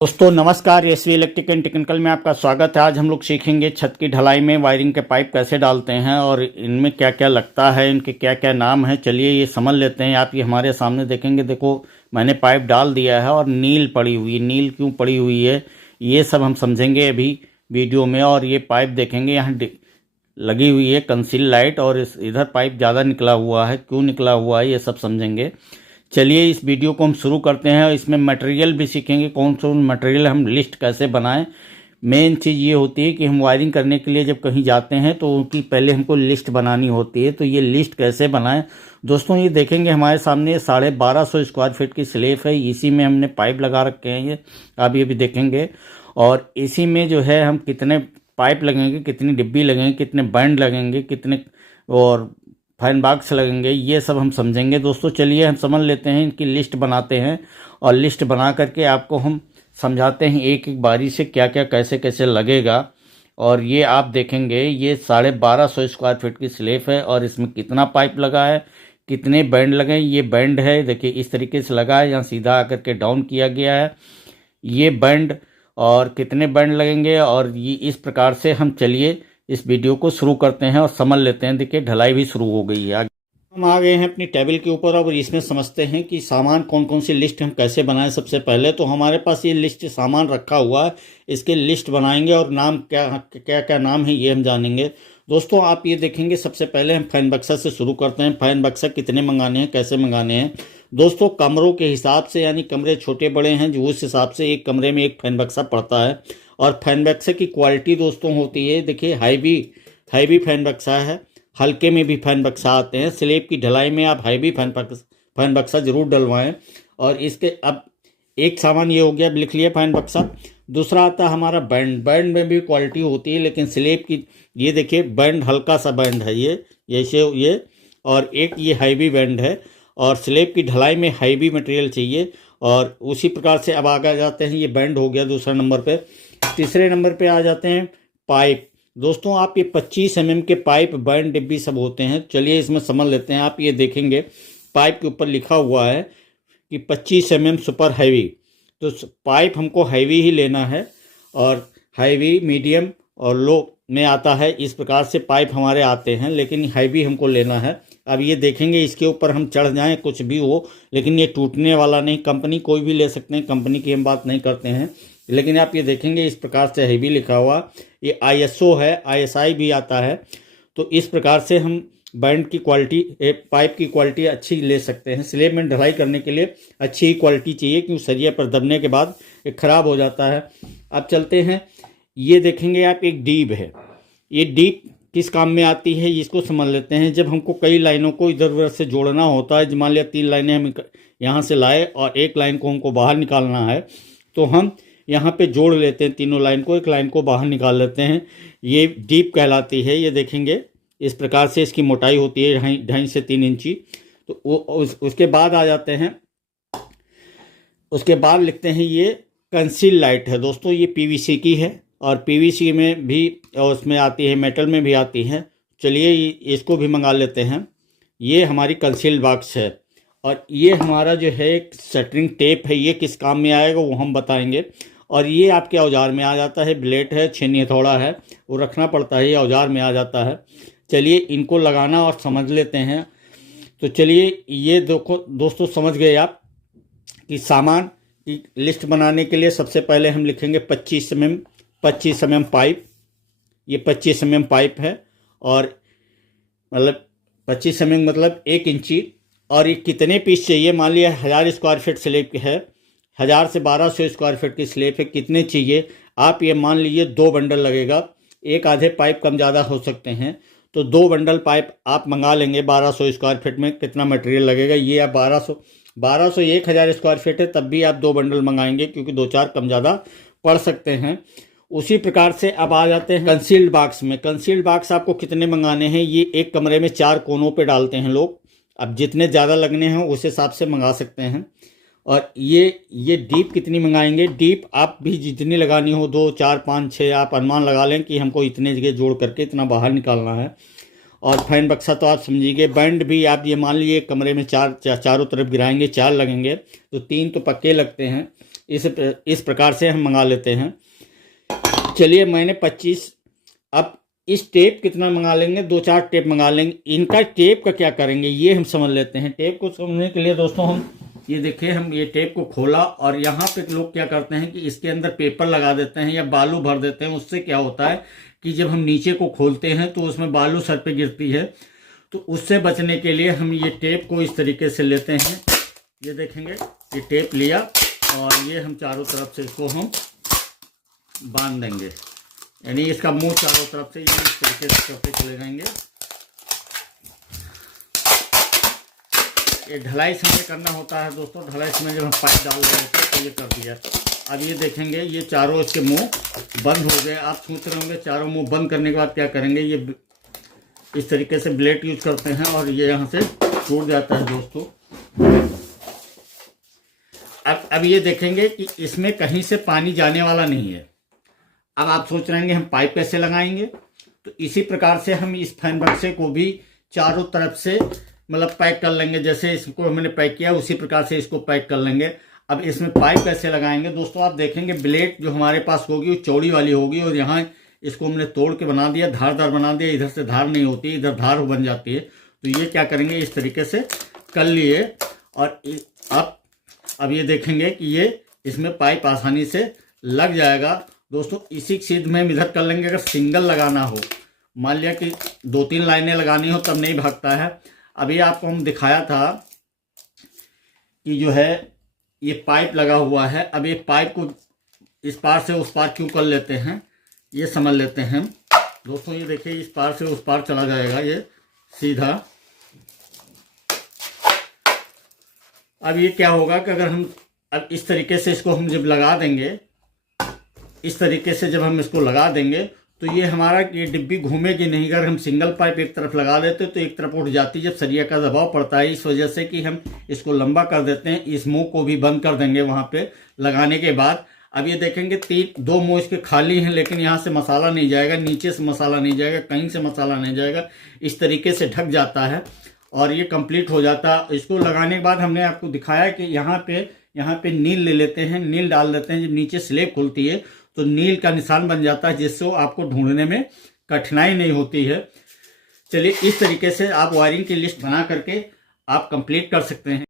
दोस्तों नमस्कार, SV electric and technical में आपका स्वागत है। आज हम लोग सीखेंगे छत की ढलाई में वायरिंग के पाइप कैसे डालते हैं और इनमें क्या क्या लगता है, इनके क्या क्या नाम है। चलिए ये समझ लेते हैं। आप ये हमारे सामने देखेंगे, देखो मैंने पाइप डाल दिया है और नील पड़ी हुई है। नील क्यों पड़ी हुई है ये सब हम समझेंगे अभी वीडियो में। और ये पाइप देखेंगे यहाँ लगी हुई है कंसील लाइट, और इधर पाइप ज़्यादा निकला हुआ है, क्यों निकला हुआ है ये सब समझेंगे। चलिए इस वीडियो को हम शुरू करते हैं और इसमें मटेरियल भी सीखेंगे, कौन सा मटेरियल हम लिस्ट कैसे बनाएं। मेन चीज़ ये होती है कि हम वायरिंग करने के लिए जब कहीं जाते हैं तो उनकी पहले हमको लिस्ट बनानी होती है। तो ये लिस्ट कैसे बनाएं दोस्तों, ये देखेंगे हमारे सामने 1250 स्क्वायर फीट की स्लेब है। इसी में हमने पाइप लगा रखे हैं, ये आप ये भी देखेंगे। और इसी में जो है हम कितने पाइप लगेंगे, कितनी डिब्बी लगेंगे, कितने बैंड लगेंगे, कितने और फाइन बॉक्स लगेंगे, ये सब हम समझेंगे दोस्तों। चलिए हम समझ लेते हैं, इनकी लिस्ट बनाते हैं और लिस्ट बना करके आपको हम समझाते हैं एक एक बारी से क्या क्या कैसे कैसे लगेगा। और ये आप देखेंगे, ये 1250 स्क्वायर फीट की स्लेब है और इसमें कितना पाइप लगा है, कितने बैंड लगे। ये बैंड है, देखिए इस तरीके से लगा है, यहाँ सीधा आकर के डाउन किया गया है ये बैंड, और कितने बैंड लगेंगे। और ये इस प्रकार से हम चलिए इस वीडियो को शुरू करते हैं और समझ लेते हैं। देखिए ढलाई भी शुरू हो गई है। हम आ गए हैं अपनी टेबल के ऊपर और इसमें समझते हैं कि सामान कौन कौन सी लिस्ट हम कैसे बनाएं। सबसे पहले तो हमारे पास ये लिस्ट सामान रखा हुआ है, इसके लिस्ट बनाएंगे और नाम क्या क्या क्या नाम है ये हम जानेंगे। दोस्तों आप ये देखेंगे, सबसे पहले हम फैन बक्सा से शुरू करते हैं। फैन बक्सा कितने मंगाने हैं, कैसे मंगाने हैं दोस्तों, कमरों के हिसाब से, यानी कमरे छोटे बड़े हैं जो उस हिसाब से एक कमरे में एक फैन बक्सा पड़ता है। और फैन बक्से की क्वालिटी दोस्तों होती है, देखिए हैवी फैन बक्सा है, हल्के में भी फैन बक्सा आते हैं। स्लेब की ढलाई में आप हैवी फैन बक्सा जरूर डलवाएं। और इसके अब एक सामान ये हो गया, लिख लिया फैन बक्सा। दूसरा आता है हमारा बैंड। बैंड में भी क्वालिटी होती है, लेकिन स्लेब की ये देखिए बैंड हल्का सा बैंड है ये और एक ये हैवी बैंड है। और स्लेब की ढलाई में हैवी मटेरियल चाहिए। और उसी प्रकार से अब आगे जाते हैं, ये बैंड हो गया दूसरा नंबर पे। तीसरे नंबर पे आ जाते हैं पाइप। दोस्तों आप ये 25 mm के पाइप, बैंड, डिब्बी सब होते हैं। चलिए इसमें समझ लेते हैं। आप ये देखेंगे पाइप के ऊपर लिखा हुआ है कि 25 mm सुपर हैवी। तो पाइप हमको हैवी ही लेना है, और हैवी, मीडियम और लो में आता है। इस प्रकार से पाइप हमारे आते हैं, लेकिन हैवी हमको लेना है। अब ये देखेंगे, इसके ऊपर हम चढ़ जाएं कुछ भी हो, लेकिन ये टूटने वाला नहीं। कंपनी कोई भी ले सकते हैं, कंपनी की हम बात नहीं करते हैं। लेकिन आप ये देखेंगे इस प्रकार से हैवी लिखा हुआ, ये ISO है, ISI भी आता है। तो इस प्रकार से हम बैंड की क्वालिटी, पाइप की क्वालिटी अच्छी ले सकते हैं। स्लेब में ढलाई करने के लिए अच्छी ही क्वालिटी चाहिए, क्योंकि सरिया पर दबने के बाद ये खराब हो जाता है। अब चलते हैं, ये देखेंगे आप, एक डीप है। ये डीप किस काम में आती है इसको समझ लेते हैं। जब हमको कई लाइनों को इधर उधर से जोड़ना होता है, मान लिया 3 लाइनें हम यहाँ से लाए और एक लाइन को हमको बाहर निकालना है, तो हम यहाँ पे जोड़ लेते हैं तीनों लाइन को, एक लाइन को बाहर निकाल लेते हैं। ये डीप कहलाती है। ये देखेंगे इस प्रकार से इसकी मोटाई होती है 2.5 से 3 इंची। तो उसके बाद आ जाते हैं, उसके बाद लिखते हैं ये कंसील लाइट है दोस्तों। ये PVC की है, और PVC में भी, और उसमें आती है, मेटल में भी आती है। चलिए इसको भी मंगा लेते हैं। ये हमारी कंसील बॉक्स है। और ये हमारा जो है एक शटरिंग टेप है, ये किस काम में आएगा वो हम बताएंगे। और ये आपके औजार में आ जाता है, ब्लेड है, छेनी हथौड़ा है, वो रखना पड़ता है, ये औजार में आ जाता है। चलिए इनको लगाना और समझ लेते हैं। तो चलिए ये दोस्तों समझ गए आप कि सामान की लिस्ट बनाने के लिए सबसे पहले हम लिखेंगे 25 mm पाइप। ये 25 mm पाइप है, और मतलब 25 mm मतलब 1 इंची। और ये कितने पीस चाहिए, मान लिया 1000 स्क्वायर फीट स्लेब है, 1000 से 1200 स्क्वायर फीट की स्लेब है, कितने चाहिए आप ये मान लीजिए 2 बंडल लगेगा। एक आधे पाइप कम ज़्यादा हो सकते हैं, तो 2 बंडल पाइप आप मंगा लेंगे। 1200 स्क्वायर फीट में कितना मटेरियल लगेगा, ये आप 1200 1000 स्क्वायर फीट है, तब भी आप 2 बंडल मंगाएंगे, क्योंकि 2-4 कम ज़्यादा पड़ सकते हैं। उसी प्रकार से अब आ जाते हैं कंसील्ड बॉक्स में। कंसील्ड बॉक्स आपको कितने मंगाने हैं, ये एक कमरे में 4 कोनों पे डालते हैं लोग। अब जितने ज़्यादा लगने हैं उस हिसाब से मंगा सकते हैं। और ये डीप कितनी मंगाएंगे, डीप आप भी जितनी लगानी हो, 2, 4, 5, 6 आप अनुमान लगा लें कि हमको इतने जगह जोड़ करके इतना बाहर निकालना है। और फैन बक्सा तो आप समझिए। बैंड भी आप ये मान लीजिए कमरे में चारों तरफ गिराएंगे, 4 लगेंगे, तो 3 तो पक्के लगते हैं। इस प्रकार से हम मंगा लेते हैं। चलिए मैंने 25, अब इस टेप कितना मंगा लेंगे, 2-4 टेप मंगा लेंगे। इनका टेप का क्या करेंगे ये हम समझ लेते हैं। टेप को समझने के लिए दोस्तों हम ये देखिए, हम ये टेप को खोला और यहाँ पे लोग क्या करते हैं कि इसके अंदर पेपर लगा देते हैं या बालू भर देते हैं। उससे क्या होता है कि जब हम नीचे को खोलते हैं तो उसमें बालू सर पे गिरती है। तो उससे बचने के लिए हम ये टेप को इस तरीके से लेते हैं। ये देखेंगे, ये टेप लिया और ये हम चारों तरफ से इसको हम बांध देंगे, यानी इसका मुंह चारों तरफ से ये इस तरीके से करते चले जाएंगे। ये ढलाई समय करना होता है दोस्तों। ढलाई समय जब हम पाइप डाल रहे थे तो ये कर दिया। अब ये देखेंगे ये चारों इसके मुंह बंद हो गए। आप सोच रहे होंगे चारों मुंह बंद करने के बाद क्या करेंगे, ये इस तरीके से ब्लेड यूज करते हैं और ये यहाँ से टूट जाता है दोस्तों। अब ये देखेंगे कि इसमें कहीं से पानी जाने वाला नहीं है। अब आप सोच रहे हैं हम पाइप कैसे लगाएंगे, तो इसी प्रकार से हम इस फैन बक्से को भी चारों तरफ से मतलब पैक कर लेंगे। जैसे इसको हमने पैक किया उसी प्रकार से इसको पैक कर लेंगे। अब इसमें पाइप कैसे लगाएंगे दोस्तों, आप देखेंगे ब्लेड जो हमारे पास होगी वो चौड़ी वाली होगी और यहाँ इसको हमने तोड़ के बना दिया, धारदार बना दिया। इधर से धार नहीं होती, इधर धार बन जाती है। तो ये क्या करेंगे, इस तरीके से कर लिए और अब ये देखेंगे कि ये इसमें पाइप आसानी से लग जाएगा दोस्तों। इसी सीध में हम इधर कर लेंगे। अगर सिंगल लगाना हो, मान लिया कि 2-3 लाइनें लगानी हो, तब नहीं भागता है। अभी आपको हम दिखाया था कि जो है ये पाइप लगा हुआ है। अब ये पाइप को इस पार से उस पार क्यों कर लेते हैं ये समझ लेते हैं दोस्तों। ये देखिए, इस पार से उस पार चला जाएगा ये सीधा। अब ये क्या होगा कि अगर हम अब इस तरीके से इसको हम जब लगा देंगे, इस तरीके से जब हम इसको लगा देंगे तो ये हमारा ये डिब्बी घूमेगी नहीं। अगर हम सिंगल पाइप एक तरफ लगा देते तो एक तरफ उठ जाती जब सरिया का दबाव पड़ता है। इस वजह से कि हम इसको लंबा कर देते हैं। इस मुंह को भी बंद कर देंगे वहाँ पे लगाने के बाद। अब ये देखेंगे 2 मुंह इसके खाली हैं, लेकिन यहाँ से मसाला नहीं जाएगा, नीचे से मसाला नहीं जाएगा, कहीं से मसाला नहीं जाएगा। इस तरीके से ढक जाता है और ये कंप्लीट हो जाता है। इसको लगाने के बाद हमने आपको दिखाया कि यहाँ पे नील ले लेते हैं, नील डाल देते हैं। जब नीचे स्लेब खुलती है तो नील का निशान बन जाता है, जिससे आपको ढूंढने में कठिनाई नहीं होती है। चलिए, इस तरीके से आप वायरिंग की लिस्ट बना करके आप कंप्लीट कर सकते हैं।